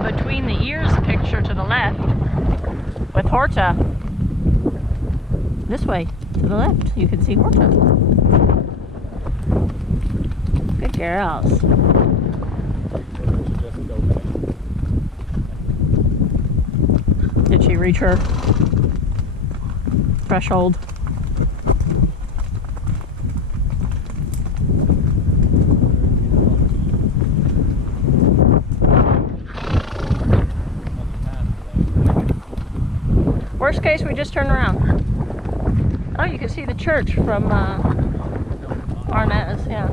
a between the ears picture to the left with Horta. This way, to the left, you can see Horta. Good girls. Did she reach her threshold? Worst case, we just turn around. Oh, you can see the church from Arnaz, yeah.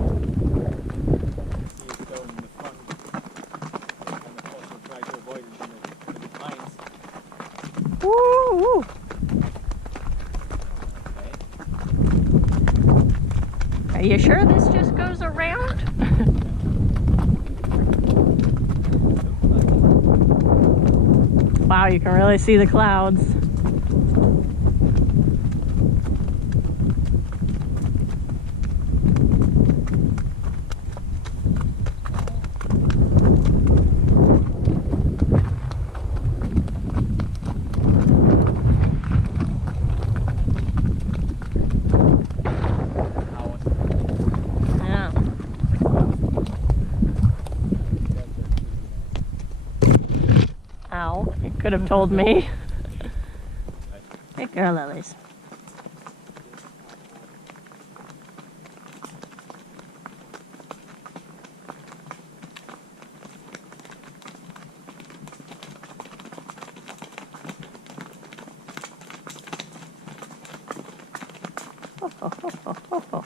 Woo, woo. Are you sure this just goes around? Wow, you can really see the clouds. Ow, you could have told me. Good girl, Lilies. Ho, ho, ho, ho, ho, ho.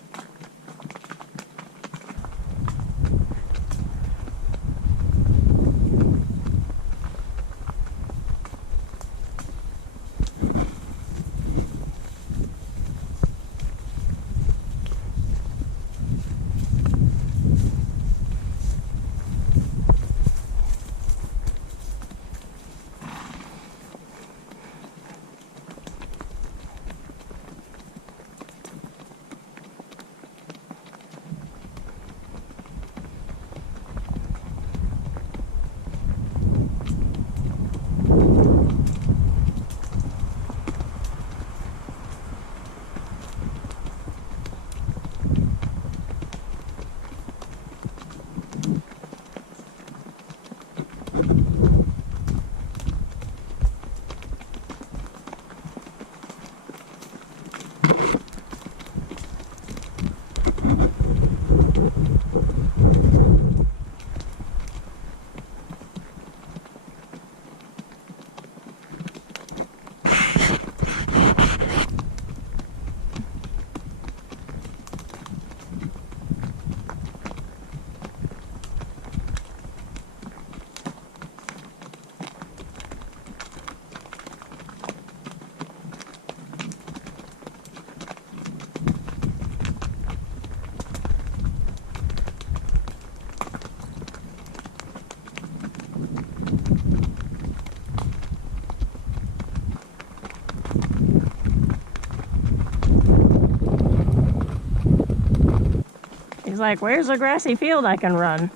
He's like, where's a grassy field I can run?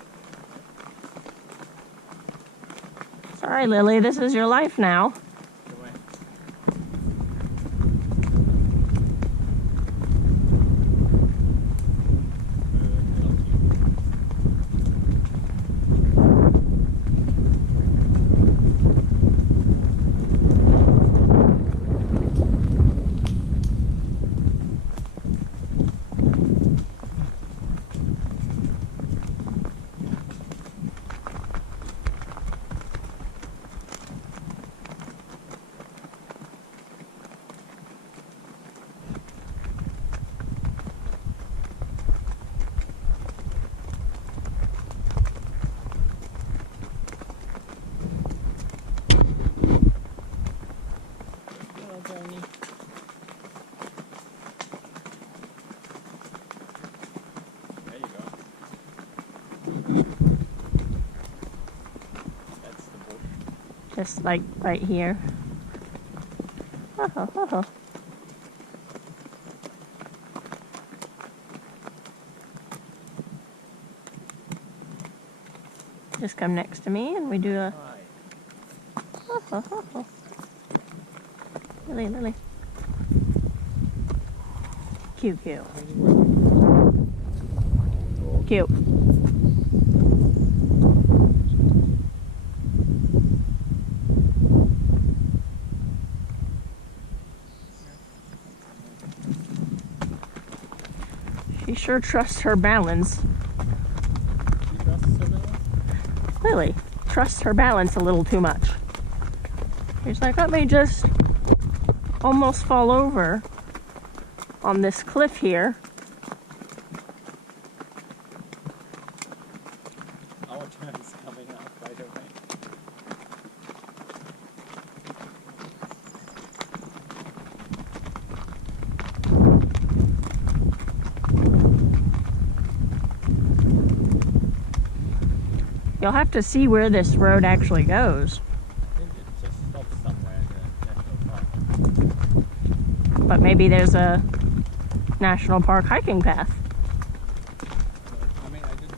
Sorry, Lily, this is your life now. Just like right here. Just come next to me and we do a Oh. Lily, Lily. Cute. Cute. She sure trusts her balance. She trusts her balance? Lily trusts her balance a little too much. She's like, let me just almost fall over on this cliff here. Our turn is coming up right away. You'll have to see where this road actually goes. I think it just stops somewhere in the national park. But maybe there's a national park hiking path. I mean, I didn't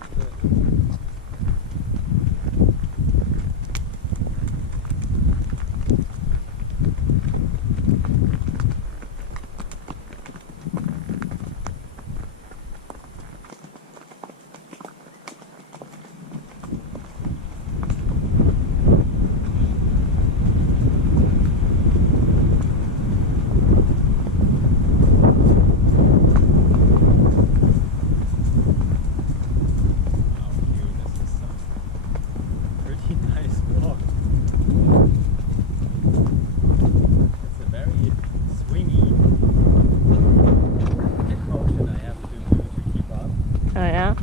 Oh yeah?